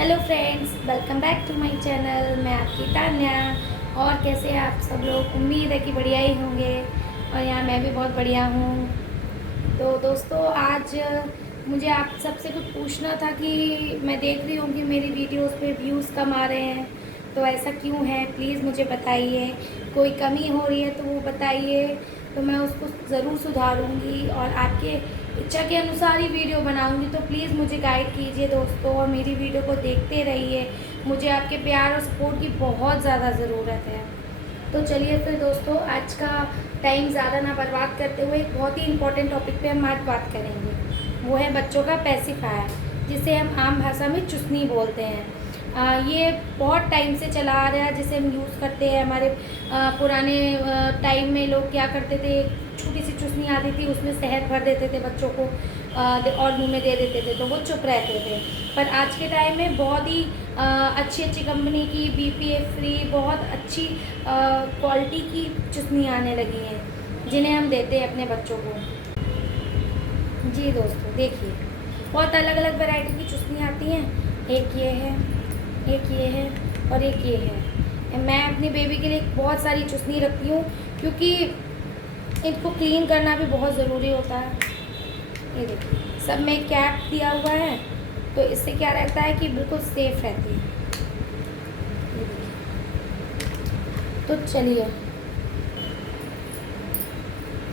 Hello friends, welcome back to my channel. मैं आपकी तान्या। और कैसे हैं आप सब लोग? उम्मीद है कि बढ़िया ही होंगे। और यहाँ मैं भी बहुत बढ़िया हूँ। तो दोस्तों, आज मुझे आप सबसे कुछ पूछना था कि मैं देख रही हूँ कि मेरी वीडियोस पे व्यूज़ कम आ रहे हैं, तो ऐसा क्यों है? प्लीज़ मुझे बताइए। कोई कमी हो रही है तो वो बताइए, तो मैं उसको ज़रूर सुधारूँगी और आपके इच्छा के अनुसार ही वीडियो बनाऊँगी। तो प्लीज़ मुझे गाइड कीजिए दोस्तों, और मेरी वीडियो को देखते रहिए। मुझे आपके प्यार और सपोर्ट की बहुत ज़्यादा ज़रूरत है। तो चलिए फिर दोस्तों, आज का टाइम ज़्यादा ना बर्बाद करते हुए एक बहुत ही इम्पोर्टेंट टॉपिक पे हम आज बात करेंगे। वो है बच्चों का पेसिफायर, जिसे हम आम भाषा में चुसनी बोलते हैं। ये बहुत टाइम से चला आ रहा है, जिसे हम यूज़ करते हैं। हमारे पुराने टाइम में लोग क्या करते थे, छोटी सी चुसनी आती थी, उसमें शहद भर देते थे बच्चों को और मुंह में दे देते थे, तो वो चुप रहते थे। पर आज के टाइम में बहुत ही अच्छी अच्छी कंपनी की BPA फ्री बहुत अच्छी क्वालिटी की चुसनी आने लगी हैं, जिन्हें हम देते हैं अपने बच्चों को। जी दोस्तों, देखिए, बहुत अलग अलग वैरायटी की चुसनी आती हैं। एक ये है, एक ये है और एक ये है। मैं अपनी बेबी के लिए बहुत सारी चुसनी रखती हूँ, क्योंकि इनको क्लीन करना भी बहुत ज़रूरी होता है। ये देखिए, सब में कैप दिया हुआ है, तो इससे क्या रहता है कि बिल्कुल सेफ रहती है। ये देखिए। तो चलिए,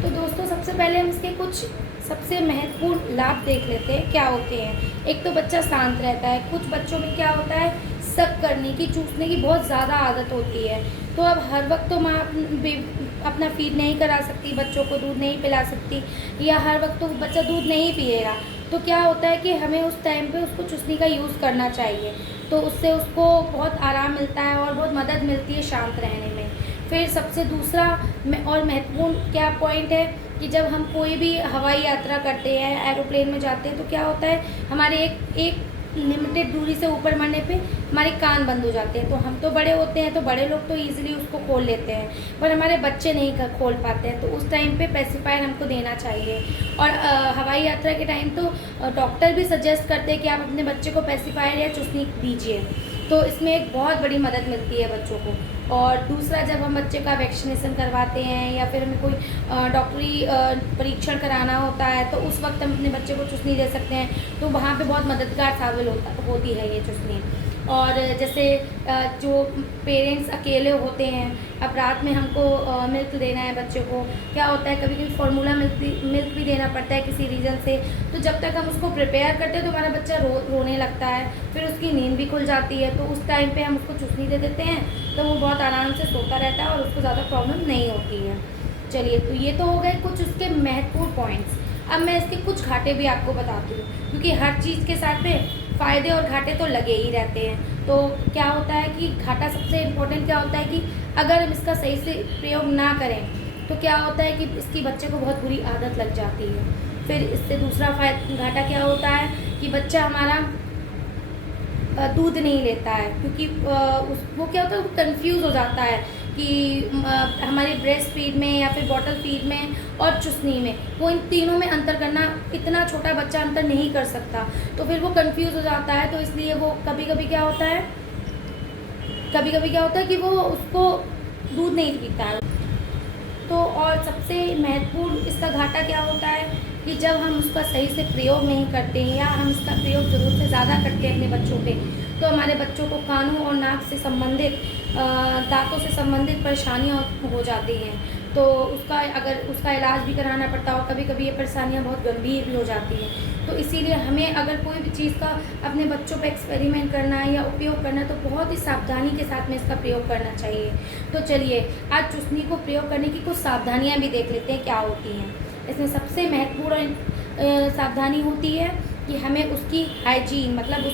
तो दोस्तों सबसे पहले हम इसके कुछ सबसे महत्वपूर्ण लाभ देख लेते हैं क्या होते हैं। एक तो बच्चा शांत रहता है। कुछ बच्चों में क्या होता है, शक करने की, चूसने की बहुत ज़्यादा आदत होती है। तो अब हर वक्त तो माँ अपना फीड नहीं करा सकती, बच्चों को दूध नहीं पिला सकती, या हर वक्त तो बच्चा दूध नहीं पिएगा। तो क्या होता है कि हमें उस टाइम पे उसको चुसनी का यूज़ करना चाहिए, तो उससे उसको बहुत आराम मिलता है और बहुत मदद मिलती है शांत रहने में। फिर सबसे दूसरा और महत्वपूर्ण क्या पॉइंट है कि जब हम कोई भी हवाई यात्रा करते हैं, एरोप्लेन में जाते हैं, तो क्या होता है, हमारे एक लिमिटेड दूरी से ऊपर मरने पे हमारे कान बंद हो जाते हैं। तो हम तो बड़े होते हैं, तो बड़े लोग तो ईजिली उसको खोल लेते हैं, पर हमारे बच्चे नहीं खोल पाते हैं। तो उस टाइम पे पेसिफायर हमको देना चाहिए। और हवाई यात्रा के टाइम तो डॉक्टर भी सजेस्ट करते हैं कि आप अपने बच्चे को पेसिफायर या चुसनी दीजिए, तो इसमें एक बहुत बड़ी मदद मिलती है बच्चों को। और दूसरा, जब हम बच्चे का वैक्सीनेशन करवाते हैं या फिर हमें कोई डॉक्टरी परीक्षण कराना होता है, तो उस वक्त हम अपने बच्चे को चुसनी दे सकते हैं। तो वहाँ पे बहुत मददगार साबित होती है ये चुसनी। और जैसे जो पेरेंट्स अकेले होते हैं, अब रात में हमको मिल्क देना है बच्चे को, क्या होता है कभी कभी फार्मूला मिल्क भी देना पड़ता है किसी रीज़न से। तो जब तक हम उसको प्रिपेयर करते हैं तो हमारा बच्चा रोने लगता है, फिर उसकी नींद भी खुल जाती है। तो उस टाइम पे हम उसको चुसनी दे देते हैं, तो वो बहुत आराम से सोता रहता है और उसको ज़्यादा प्रॉब्लम नहीं होती है। चलिए, तो ये तो हो गए कुछ उसके महत्वपूर्ण पॉइंट्स। अब मैं इसके कुछ घाटे भी आपको बताती हूँ, क्योंकि हर चीज़ के साथ में फ़ायदे और घाटे तो लगे ही रहते हैं। तो क्या होता है कि घाटा सबसे इम्पोर्टेंट क्या होता है कि अगर हम इसका सही से प्रयोग ना करें, तो क्या होता है कि इसकी बच्चे को बहुत बुरी आदत लग जाती है। फिर इससे दूसरा घाटा क्या होता है कि बच्चा हमारा दूध नहीं लेता है, क्योंकि वो क्या होता है, वो कंफ्यूज हो जाता है कि हमारी ब्रेस्ट फीड में या फिर बॉटल फीड में और चुसनी में, वो इन तीनों में अंतर करना, इतना छोटा बच्चा अंतर नहीं कर सकता, तो फिर वो कंफ्यूज हो जाता है। तो इसलिए वो कभी कभी क्या होता है कि वो उसको दूध नहीं पीता है। तो और सबसे महत्वपूर्ण इसका घाटा क्या होता है कि जब हम उसका सही से प्रयोग नहीं करते हैं, या हम इसका प्रयोग ज़रूरत से ज़्यादा करते हैं अपने बच्चों पे, तो हमारे बच्चों को कानों और नाक से संबंधित, दांतों से संबंधित परेशानियाँ हो जाती हैं। तो उसका इलाज भी कराना पड़ता है, और कभी कभी ये परेशानियाँ बहुत गंभीर भी हो जाती हैं। तो इसीलिए हमें अगर कोई भी चीज़ का अपने बच्चों पे एक्सपेरिमेंट करना है या उपयोग करना है, तो बहुत ही सावधानी के साथ में इसका प्रयोग करना चाहिए। तो चलिए, आज चुसनी को प्रयोग करने की कुछ सावधानियाँ भी देख लेते हैं क्या होती हैं। इसमें सबसे महत्वपूर्ण सावधानी होती है कि हमें उसकी हाइजीन, मतलब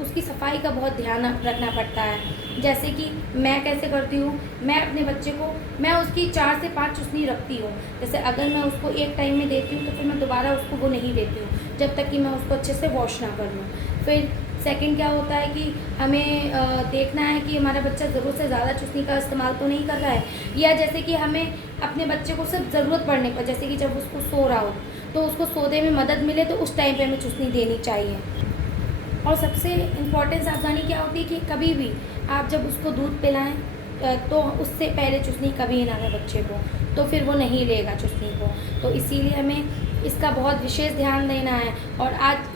उसकी सफाई का बहुत ध्यान रखना पड़ता है। जैसे कि मैं कैसे करती हूँ, मैं अपने बच्चे को, मैं उसकी 4 से 5 चुसनी रखती हूँ। जैसे अगर मैं उसको एक टाइम में देती हूँ, तो फिर मैं दोबारा उसको वो नहीं देती हूँ जब तक कि मैं उसको अच्छे से वॉश ना कर लूँ। फिर सेकंड क्या होता है कि हमें देखना है कि हमारा बच्चा ज़रूरत से ज़्यादा चुसनी का इस्तेमाल तो नहीं कर रहा है, या जैसे कि हमें अपने बच्चे को सिर्फ ज़रूरत पड़ने पर, जैसे कि जब उसको सो रहा हो तो उसको सोने में मदद मिले, तो उस टाइम पे हमें चुसनी देनी चाहिए। और सबसे इम्पॉर्टेंट सावधानी क्या होती है कि कभी भी आप जब उसको दूध पिलाएं तो उससे पहले चुस्नी कभी ना दें बच्चे को, तो फिर वो नहीं लेगा चुस्नी को। तो इसीलिए हमें इसका बहुत विशेष ध्यान देना है।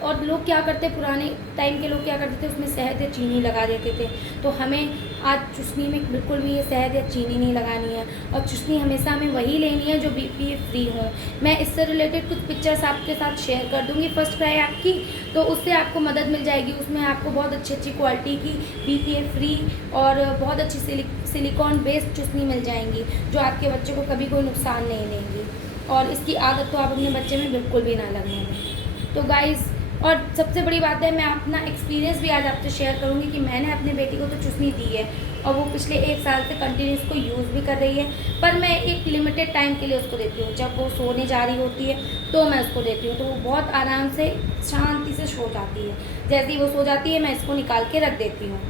और लोग क्या करते, पुराने टाइम के लोग क्या करते थे, उसमें शहद या चीनी लगा देते थे। तो हमें आज चुस्नी में बिल्कुल भी ये शहद या चीनी नहीं लगानी है, और चुस्नी हमेशा हमें वही लेनी है जो BPA फ्री हो। मैं इससे रिलेटेड कुछ पिक्चर्स आपके साथ शेयर कर दूँगी फर्स्ट क्राई ऐप की, तो उससे आपको मदद मिल जाएगी। उसमें आपको बहुत अच्छी क्वालिटी की BPA फ्री और बहुत अच्छी सिलिकॉन बेस्ड चुस्नी मिल जाएंगी, जो आपके बच्चे को कभी कोई नुकसान नहीं देंगी। और इसकी आदत तो आप अपने बच्चे में बिल्कुल भी ना लगने दें। तो गाइस, और सबसे बड़ी बात है, मैं अपना एक्सपीरियंस भी आज आपसे शेयर करूंगी कि मैंने अपने बेटी को तो चुस्नी दी है और वो पिछले 1 साल से कंटिन्यू इसको यूज़ भी कर रही है। पर मैं एक लिमिटेड टाइम के लिए उसको देती हूँ। जब वो सोने जा रही होती है तो मैं उसको देती हूँ, तो वो बहुत आराम से शांति से सो जाती है। जैसे ही वो सो जाती है मैं इसको निकाल के रख देती हूँ।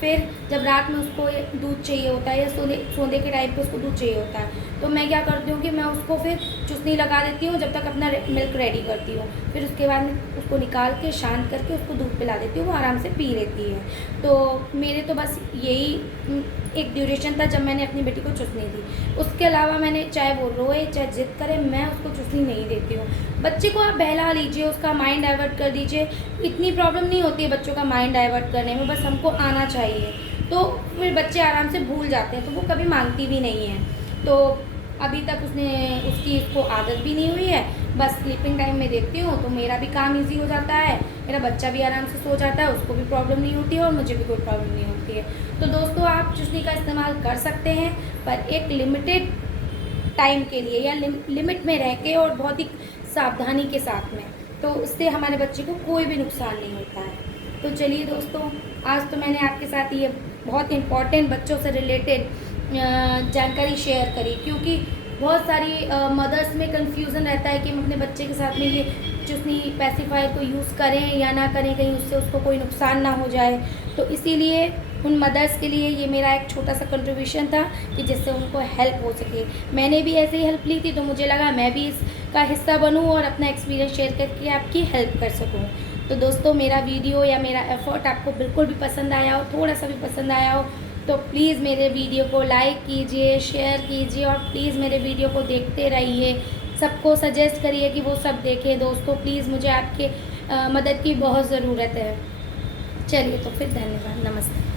फिर जब रात में उसको दूध चाहिए होता है या सोने के टाइम पे उसको दूध चाहिए होता है, तो मैं क्या करती हूँ कि मैं उसको फिर चुस्नी लगा देती हूँ जब तक अपना मिल्क रेडी करती हूँ। फिर उसके बाद में उसको निकाल के शांत करके उसको दूध पिला देती हूँ, वो आराम से पी लेती है। तो मेरे तो बस यही एक ड्यूरेशन था जब मैंने अपनी बेटी को चुस्नी दी। उसके अलावा मैंने, चाहे वो रोए चाहे जिद करे, मैं उसको चुस्नी नहीं देती हूँ। बच्चे को आप बहला लीजिए, उसका माइंड डाइवर्ट कर दीजिए, इतनी प्रॉब्लम नहीं होती है बच्चों का माइंड डाइवर्ट करने में, बस हमको आना चाहिए। तो फिर बच्चे आराम से भूल जाते हैं, तो वो कभी मांगती भी नहीं है। तो अभी तक उसको आदत भी नहीं हुई है। बस स्लीपिंग टाइम में देखती हूँ तो मेरा भी काम इजी हो जाता है, मेरा बच्चा भी आराम से सो जाता है, उसको भी प्रॉब्लम नहीं होती है और मुझे भी कोई प्रॉब्लम नहीं होती है। तो दोस्तों, आप चुस्नी का इस्तेमाल कर सकते हैं, पर एक लिमिटेड टाइम के लिए या लिमिट में रह के और बहुत ही सावधानी के साथ में। तो इससे हमारे बच्चे को कोई भी नुकसान नहीं होता है। तो चलिए दोस्तों, आज तो मैंने आपके साथ ये बहुत इम्पॉर्टेंट बच्चों से रिलेटेड जानकारी शेयर करी, क्योंकि बहुत सारी मदर्स में कंफ्यूजन रहता है कि हम अपने बच्चे के साथ में ये चुस्नी पैसिफायर को यूज़ करें या ना करें, कहीं उससे उसको कोई नुकसान ना हो जाए। तो इसीलिए उन मदर्स के लिए ये मेरा एक छोटा सा कंट्रीब्यूशन था कि जिससे उनको हेल्प हो सके। मैंने भी ऐसे ही हेल्प ली थी, तो मुझे लगा मैं भी इसका हिस्सा बनूं और अपना एक्सपीरियंस शेयर करके आपकी हेल्प कर सकूं। तो दोस्तों, मेरा वीडियो या मेरा एफर्ट आपको बिल्कुल भी पसंद आया हो, थोड़ा सा भी पसंद आया हो, तो प्लीज़ मेरे वीडियो को लाइक कीजिए, शेयर कीजिए और प्लीज़ मेरे वीडियो को देखते रहिए। सबको सजेस्ट करिए कि वो सब देखें। दोस्तों प्लीज़, मुझे आपके मदद की बहुत ज़रूरत है। चलिए तो फिर, धन्यवाद, नमस्ते।